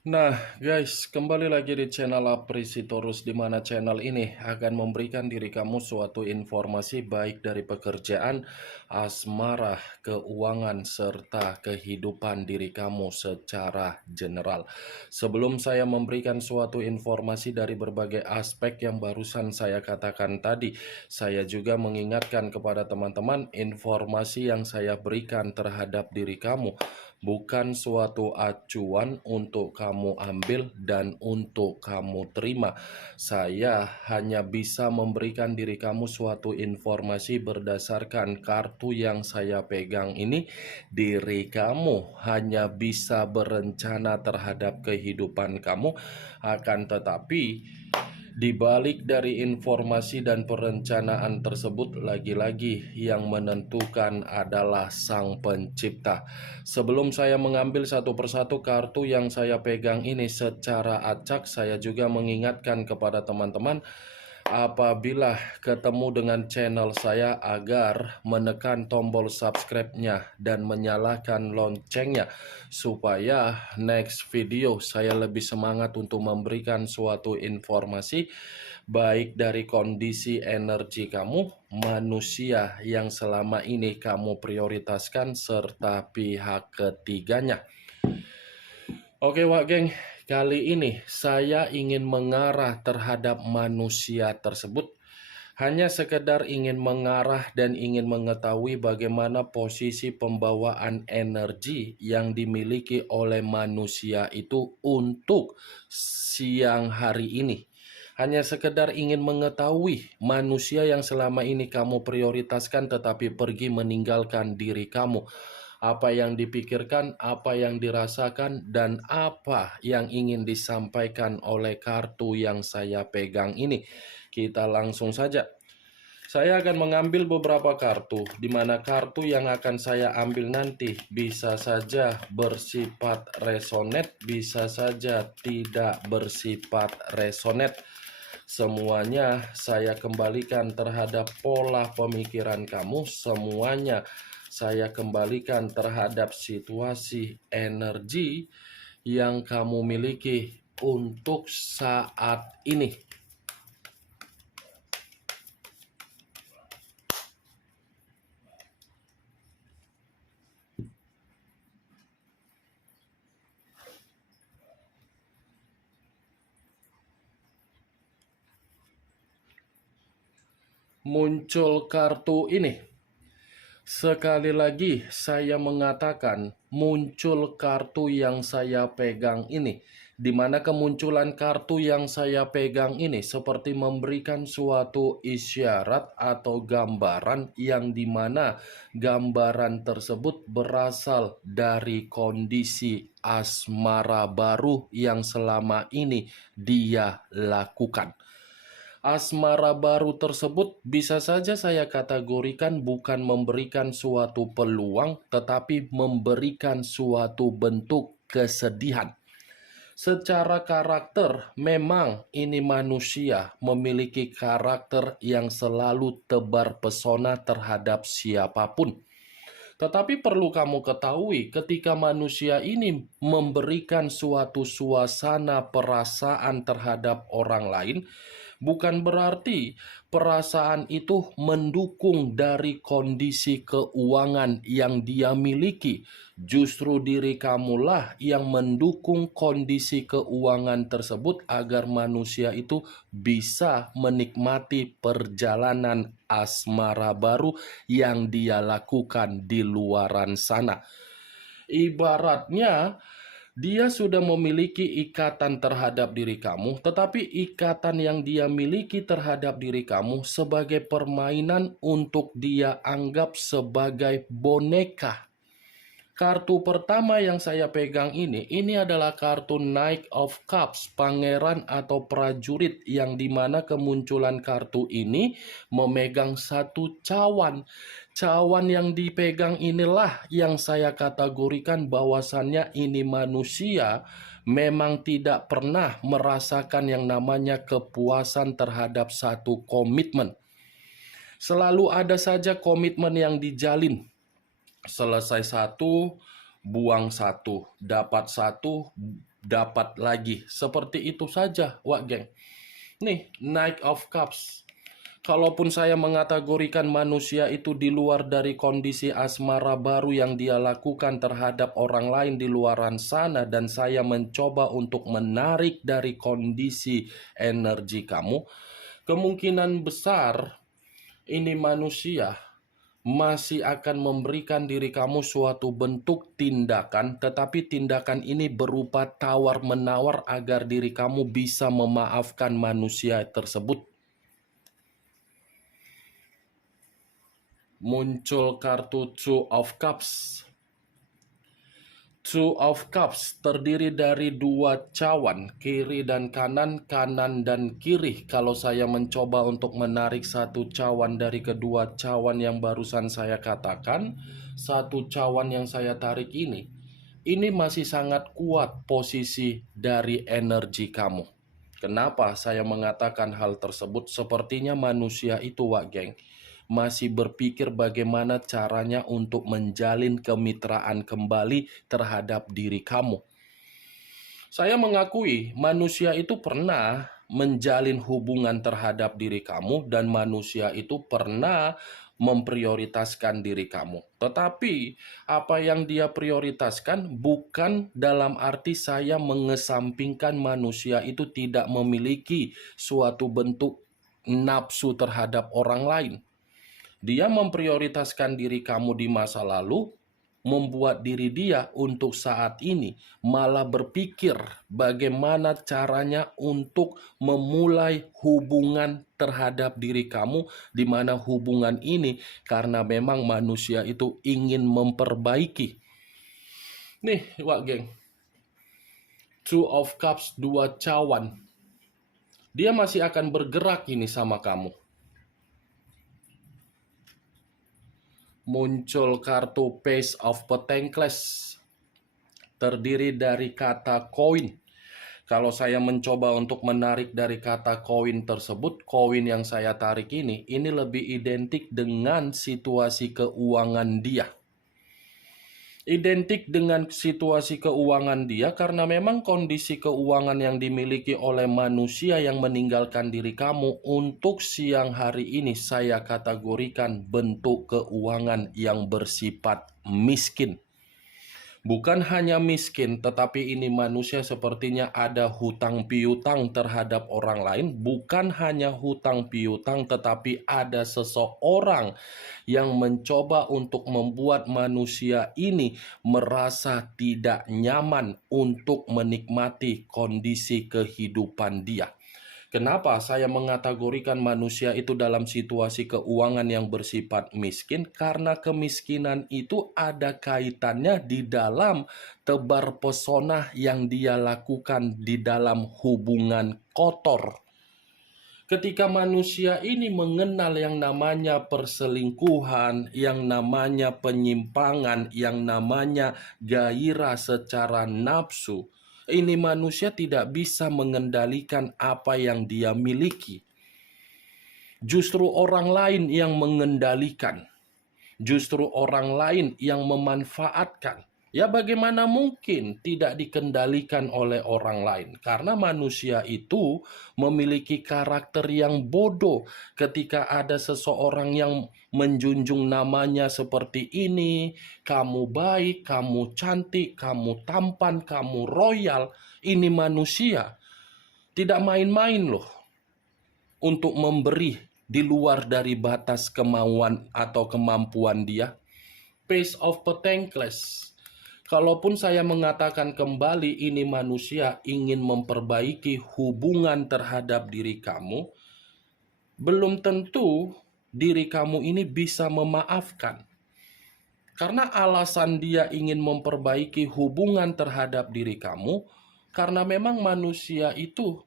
Nah, guys, kembali lagi di channel Aprisitorus, di mana channel ini akan memberikan diri kamu suatu informasi baik dari pekerjaan, asmara, keuangan, serta kehidupan diri kamu secara general. Sebelum saya memberikan suatu informasi dari berbagai aspek yang barusan saya katakan tadi, saya juga mengingatkan kepada teman-teman informasi yang saya berikan terhadap diri kamu bukan suatu acuan untuk kamu ambil dan untuk kamu terima. Saya hanya bisa memberikan diri kamu suatu informasi berdasarkan kartu yang saya pegang ini. Diri kamu hanya bisa berencana terhadap kehidupan kamu, akan tetapi di balik dari informasi dan perencanaan tersebut, lagi-lagi yang menentukan adalah Sang Pencipta. Sebelum saya mengambil satu persatu kartu yang saya pegang ini secara acak, saya juga mengingatkan kepada teman-teman apabila ketemu dengan channel saya agar menekan tombol subscribe-nya dan menyalakan loncengnya supaya next video saya lebih semangat untuk memberikan suatu informasi baik dari kondisi energi kamu, manusia yang selama ini kamu prioritaskan, serta pihak ketiganya. Oke Wak Geng, kali ini saya ingin mengarah terhadap manusia tersebut. Hanya sekedar ingin mengarah dan ingin mengetahui bagaimana posisi pembawaan energi yang dimiliki oleh manusia itu untuk siang hari ini. Hanya sekedar ingin mengetahui manusia yang selama ini kamu prioritaskan tetapi pergi meninggalkan diri kamu. Apa yang dipikirkan, apa yang dirasakan, dan apa yang ingin disampaikan oleh kartu yang saya pegang ini. Kita langsung saja. Saya akan mengambil beberapa kartu, di mana kartu yang akan saya ambil nanti bisa saja bersifat resonate, bisa saja tidak bersifat resonate. Semuanya saya kembalikan terhadap pola pemikiran kamu, semuanya saya kembalikan terhadap situasi energi yang kamu miliki untuk saat ini. Muncul kartu ini. Sekali lagi saya mengatakan muncul kartu yang saya pegang ini, di mana kemunculan kartu yang saya pegang ini seperti memberikan suatu isyarat atau gambaran yang dimana gambaran tersebut berasal dari kondisi asmara baru yang selama ini dia lakukan. Asmara baru tersebut bisa saja saya kategorikan bukan memberikan suatu peluang, tetapi memberikan suatu bentuk kesedihan. Secara karakter, memang ini manusia memiliki karakter yang selalu tebar pesona terhadap siapapun. Tetapi perlu kamu ketahui, ketika manusia ini memberikan suatu suasana perasaan terhadap orang lain, bukan berarti perasaan itu mendukung dari kondisi keuangan yang dia miliki. Justru diri kamulah yang mendukung kondisi keuangan tersebut agar manusia itu bisa menikmati perjalanan asmara baru yang dia lakukan di luaran sana. Ibaratnya dia sudah memiliki ikatan terhadap diri kamu, tetapi ikatan yang dia miliki terhadap diri kamu sebagai permainan untuk dia anggap sebagai boneka. Kartu pertama yang saya pegang ini adalah kartu Knight of Cups, pangeran atau prajurit, yang dimana kemunculan kartu ini memegang satu cawan. Cawan yang dipegang inilah yang saya kategorikan bahwasannya ini manusia memang tidak pernah merasakan yang namanya kepuasan terhadap satu komitmen. Selalu ada saja komitmen yang dijalin. Selesai satu, buang satu, dapat satu, dapat lagi. Seperti itu saja, Wak Geng. Nih, Knight of Cups. Kalaupun saya mengategorikan manusia itu di luar dari kondisi asmara baru yang dia lakukan terhadap orang lain di luaran sana, dan saya mencoba untuk menarik dari kondisi energi kamu, kemungkinan besar ini manusia masih akan memberikan diri kamu suatu bentuk tindakan, tetapi tindakan ini berupa tawar-menawar agar diri kamu bisa memaafkan manusia tersebut. Muncul kartu Two of Cups. Two of Cups terdiri dari dua cawan, kiri dan kanan, kanan dan kiri. Kalau saya mencoba untuk menarik satu cawan dari kedua cawan yang barusan saya katakan, satu cawan yang saya tarik ini masih sangat kuat posisi dari energi kamu. Kenapa saya mengatakan hal tersebut? Sepertinya manusia itu, Wak Geng, masih berpikir bagaimana caranya untuk menjalin kemitraan kembali terhadap diri kamu. Saya mengakui manusia itu pernah menjalin hubungan terhadap diri kamu, dan manusia itu pernah memprioritaskan diri kamu. Tetapi apa yang dia prioritaskan bukan dalam arti saya mengesampingkan manusia itu tidak memiliki suatu bentuk nafsu terhadap orang lain. Dia memprioritaskan diri kamu di masa lalu, membuat diri dia untuk saat ini malah berpikir bagaimana caranya untuk memulai hubungan terhadap diri kamu, di mana hubungan ini karena memang manusia itu ingin memperbaiki. Nih, Wak Geng, Two of Cups, dua cawan. Dia masih akan bergerak ini sama kamu. Muncul kartu Page of Pentacles, terdiri dari kata koin. Kalau saya mencoba untuk menarik dari kata koin tersebut, koin yang saya tarik ini lebih identik dengan situasi keuangan dia. Identik dengan situasi keuangan dia karena memang kondisi keuangan yang dimiliki oleh manusia yang meninggalkan diri kamu untuk siang hari ini saya kategorikan bentuk keuangan yang bersifat miskin. Bukan hanya miskin, tetapi ini manusia sepertinya ada hutang piutang terhadap orang lain. Bukan hanya hutang piutang, tetapi ada seseorang yang mencoba untuk membuat manusia ini merasa tidak nyaman untuk menikmati kondisi kehidupan dia. Kenapa saya mengategorikan manusia itu dalam situasi keuangan yang bersifat miskin? Karena kemiskinan itu ada kaitannya di dalam tebar pesona yang dia lakukan di dalam hubungan kotor. Ketika manusia ini mengenal yang namanya perselingkuhan, yang namanya penyimpangan, yang namanya gairah secara nafsu, ini manusia tidak bisa mengendalikan apa yang dia miliki. Justru orang lain yang mengendalikan. Justru orang lain yang memanfaatkan. Ya bagaimana mungkin tidak dikendalikan oleh orang lain? Karena manusia itu memiliki karakter yang bodoh ketika ada seseorang yang menjunjung namanya seperti ini. Kamu baik, kamu cantik, kamu tampan, kamu royal. Ini manusia. Tidak main-main loh untuk memberi di luar dari batas kemauan atau kemampuan dia. Page of Pentacles. Kalaupun saya mengatakan kembali ini manusia ingin memperbaiki hubungan terhadap diri kamu, belum tentu diri kamu ini bisa memaafkan. Karena alasan dia ingin memperbaiki hubungan terhadap diri kamu, karena memang manusia itu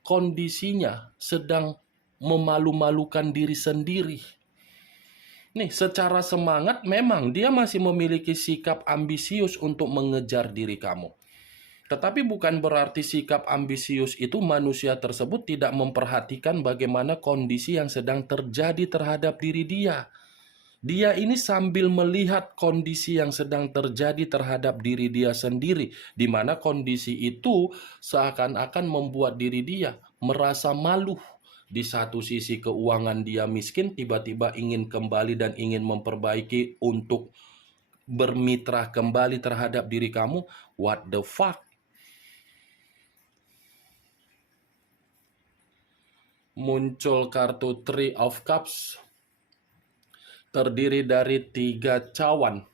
kondisinya sedang memalu-malukan diri sendiri. Nih, secara semangat memang dia masih memiliki sikap ambisius untuk mengejar diri kamu. Tetapi bukan berarti sikap ambisius itu manusia tersebut tidak memperhatikan bagaimana kondisi yang sedang terjadi terhadap diri dia. Dia ini sambil melihat kondisi yang sedang terjadi terhadap diri dia sendiri, di mana kondisi itu seakan-akan membuat diri dia merasa malu. Di satu sisi keuangan dia miskin, tiba-tiba ingin kembali dan ingin memperbaiki untuk bermitra kembali terhadap diri kamu. What the fuck? Muncul kartu Three of Cups, terdiri dari 3 cawan.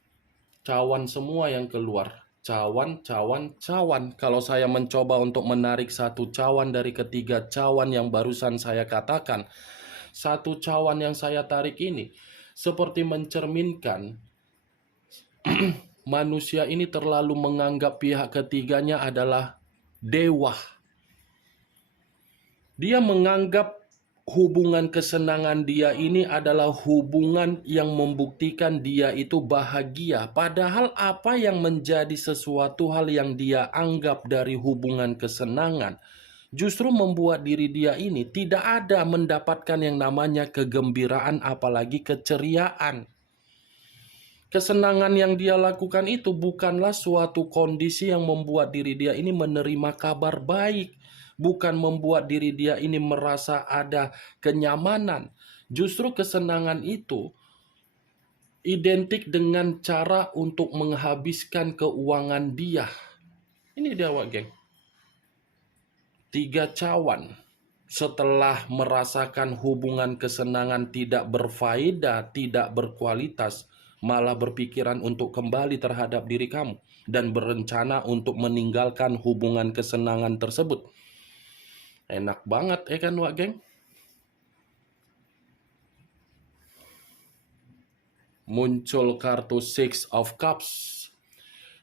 Cawan semua yang keluar. Cawan, cawan, cawan. Kalau saya mencoba untuk menarik satu cawan dari ketiga cawan yang barusan saya katakan, satu cawan yang saya tarik ini seperti mencerminkan manusia ini terlalu menganggap pihak ketiganya adalah dewa. Dia menganggap hubungan kesenangan dia ini adalah hubungan yang membuktikan dia itu bahagia. Padahal apa yang menjadi sesuatu hal yang dia anggap dari hubungan kesenangan justru membuat diri dia ini tidak ada mendapatkan yang namanya kegembiraan apalagi keceriaan. Kesenangan yang dia lakukan itu bukanlah suatu kondisi yang membuat diri dia ini menerima kabar baik. Bukan membuat diri dia ini merasa ada kenyamanan. Justru kesenangan itu identik dengan cara untuk menghabiskan keuangan dia. Ini dia, Wak Geng. 3 cawan. Setelah merasakan hubungan kesenangan tidak berfaedah, tidak berkualitas, malah berpikiran untuk kembali terhadap diri kamu dan berencana untuk meninggalkan hubungan kesenangan tersebut. Enak banget ya kan, Wak Geng? Muncul kartu Six of Cups,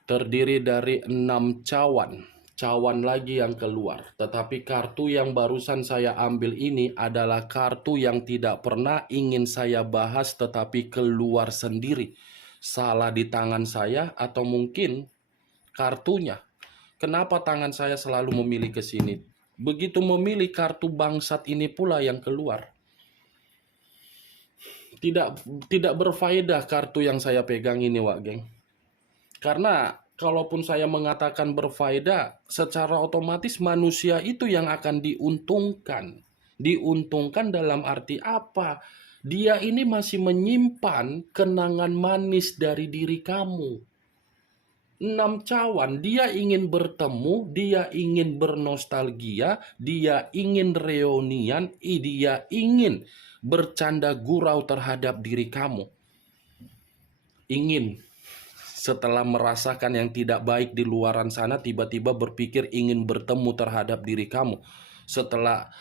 terdiri dari 6 cawan. Cawan lagi yang keluar. Tetapi kartu yang barusan saya ambil ini adalah kartu yang tidak pernah ingin saya bahas tetapi keluar sendiri. Salah di tangan saya atau mungkin kartunya. Kenapa tangan saya selalu memilih ke sini? Begitu memilih, kartu bangsat ini pula yang keluar. Tidak berfaedah kartu yang saya pegang ini, Wak Geng. Karena kalaupun saya mengatakan berfaedah, secara otomatis manusia itu yang akan diuntungkan. Diuntungkan dalam arti apa? Dia ini masih menyimpan kenangan manis dari diri kamu. 6 cawan, dia ingin bertemu, dia ingin bernostalgia, dia ingin reunian, dia ingin bercanda gurau terhadap diri kamu. Ingin, setelah merasakan yang tidak baik di luaran sana, tiba-tiba berpikir ingin bertemu terhadap diri kamu. Setelah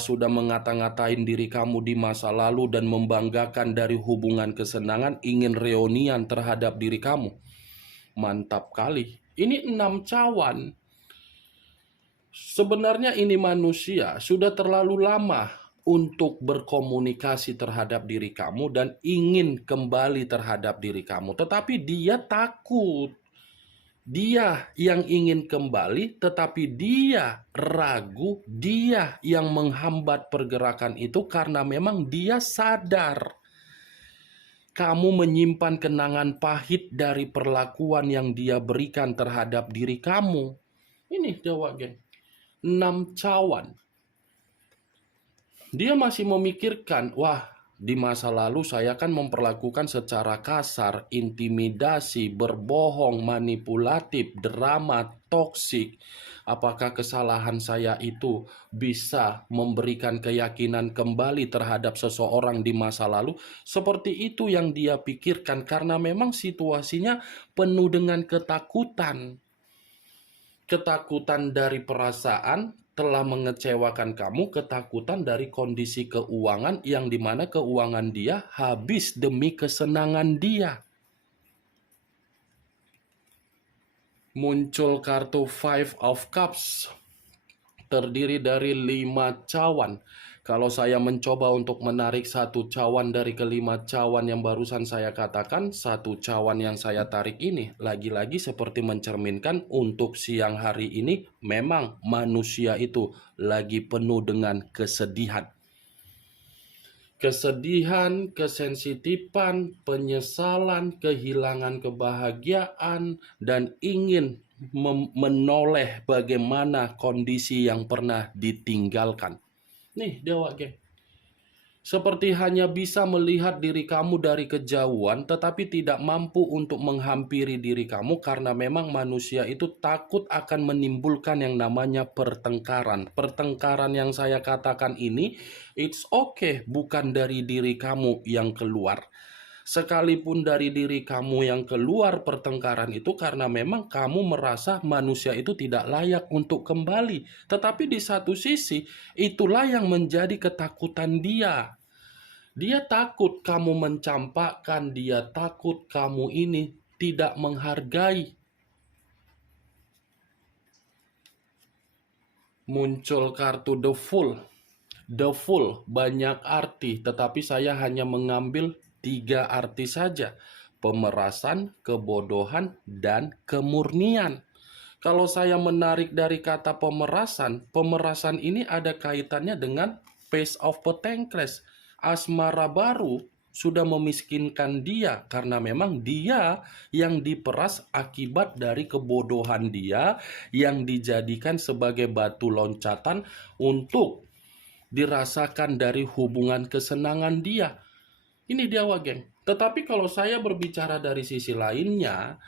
sudah ngata-ngatain diri kamu di masa lalu dan membanggakan dari hubungan kesenangan, ingin reunian terhadap diri kamu. Mantap kali. Ini 6 cawan. Sebenarnya ini manusia sudah terlalu lama untuk berkomunikasi terhadap diri kamu dan ingin kembali terhadap diri kamu. Tetapi dia takut. Dia yang ingin kembali, tetapi dia ragu, dia yang menghambat pergerakan itu karena memang dia sadar kamu menyimpan kenangan pahit dari perlakuan yang dia berikan terhadap diri kamu. Ini Dewa Geng. 6 cawan. Dia masih memikirkan, wah, di masa lalu saya kan memperlakukan secara kasar, intimidasi, berbohong, manipulatif, drama, toksik. Apakah kesalahan saya itu bisa memberikan keyakinan kembali terhadap seseorang di masa lalu? Seperti itu yang dia pikirkan karena memang situasinya penuh dengan ketakutan. Ketakutan dari perasaan telah mengecewakan kamu, ketakutan dari kondisi keuangan yang dimana keuangan dia habis demi kesenangan dia. Muncul kartu Five of Cups, terdiri dari 5 cawan. Kalau saya mencoba untuk menarik satu cawan dari kelima cawan yang barusan saya katakan, satu cawan yang saya tarik ini lagi-lagi seperti mencerminkan untuk siang hari ini memang manusia itu lagi penuh dengan kesedihan. kesedihan, kesensitifan, penyesalan, kehilangan kebahagiaan, dan ingin menoleh bagaimana kondisi yang pernah ditinggalkan. Nih, Dewa Geng. Seperti hanya bisa melihat diri kamu dari kejauhan, tetapi tidak mampu untuk menghampiri diri kamu karena memang manusia itu takut akan menimbulkan yang namanya pertengkaran. Pertengkaran yang saya katakan ini, it's okay, bukan dari diri kamu yang keluar. Sekalipun dari diri kamu yang keluar pertengkaran itu karena memang kamu merasa manusia itu tidak layak untuk kembali. Tetapi di satu sisi, itulah yang menjadi ketakutan dia. Dia takut kamu mencampakkan, dia takut kamu ini tidak menghargai. Muncul kartu The Fool. The Fool banyak arti, tetapi saya hanya mengambil 3 arti saja. Pemerasan, kebodohan, dan kemurnian. Kalau saya menarik dari kata pemerasan, pemerasan ini ada kaitannya dengan Page of Pentacles. Asmara baru sudah memiskinkan dia karena memang dia yang diperas akibat dari kebodohan dia yang dijadikan sebagai batu loncatan untuk dirasakan dari hubungan kesenangan dia. Ini dia geng. Tetapi kalau saya berbicara dari sisi lainnya,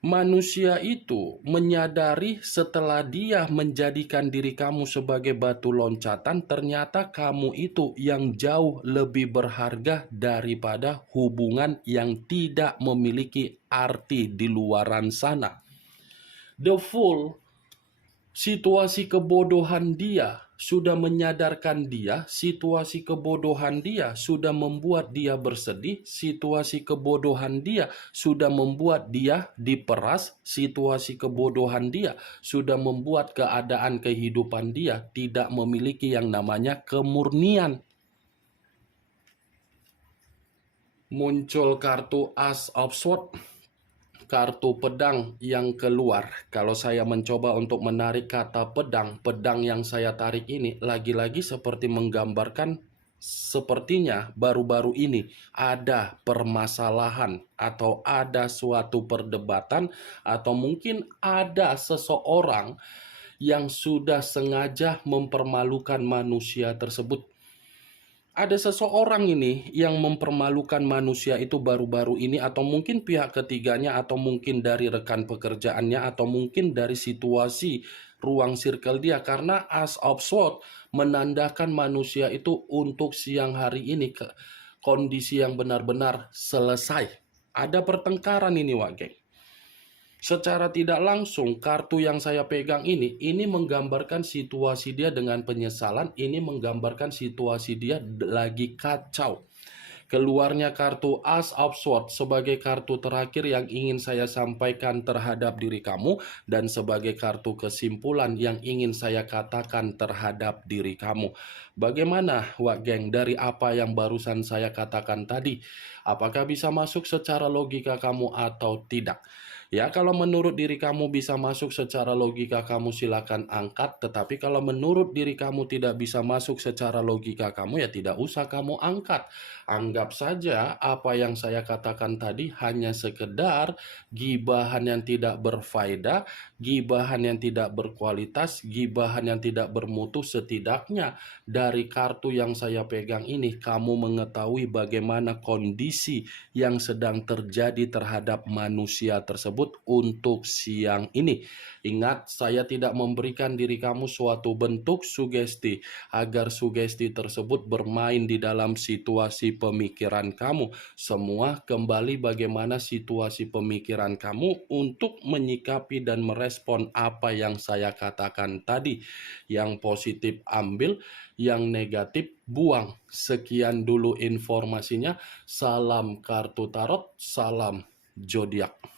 manusia itu menyadari setelah dia menjadikan diri kamu sebagai batu loncatan, ternyata kamu itu yang jauh lebih berharga daripada hubungan yang tidak memiliki arti di luaran sana. The Fool, situasi kebodohan dia sudah menyadarkan dia, situasi kebodohan dia sudah membuat dia bersedih, situasi kebodohan dia sudah membuat dia diperas, situasi kebodohan dia sudah membuat keadaan kehidupan dia tidak memiliki yang namanya kemurnian. Muncul kartu Ace of Swords, kartu pedang yang keluar. Kalau saya mencoba untuk menarik kata pedang, pedang yang saya tarik ini lagi-lagi seperti menggambarkan sepertinya baru-baru ini ada permasalahan atau ada suatu perdebatan atau mungkin ada seseorang yang sudah sengaja mempermalukan manusia tersebut. Ada seseorang ini yang mempermalukan manusia itu baru-baru ini, atau mungkin pihak ketiganya, atau mungkin dari rekan pekerjaannya, atau mungkin dari situasi ruang circle dia. Karena Ace of Swords menandakan manusia itu untuk siang hari ini ke kondisi yang benar-benar selesai. Ada pertengkaran ini geng. Secara tidak langsung, kartu yang saya pegang ini menggambarkan situasi dia dengan penyesalan, ini menggambarkan situasi dia lagi kacau. Keluarnya kartu Ace of Swords sebagai kartu terakhir yang ingin saya sampaikan terhadap diri kamu dan sebagai kartu kesimpulan yang ingin saya katakan terhadap diri kamu. Bagaimana, geng, dari apa yang barusan saya katakan tadi? Apakah bisa masuk secara logika kamu atau tidak? Ya, kalau menurut diri kamu bisa masuk secara logika kamu silakan angkat, tetapi kalau menurut diri kamu tidak bisa masuk secara logika kamu ya tidak usah kamu angkat. Anggap saja apa yang saya katakan tadi hanya sekedar gibahan yang tidak berfaedah, gibahan yang tidak berkualitas, gibahan yang tidak bermutu. Setidaknya dari kartu yang saya pegang ini kamu mengetahui bagaimana kondisi yang sedang terjadi terhadap manusia tersebut untuk siang ini. Ingat, saya tidak memberikan diri kamu suatu bentuk sugesti agar sugesti tersebut bermain di dalam situasi pemikiran kamu. Semua kembali bagaimana situasi pemikiran kamu untuk menyikapi dan merespon apa yang saya katakan tadi. Yang positif ambil, yang negatif buang. Sekian dulu informasinya. Salam kartu tarot, salam zodiak.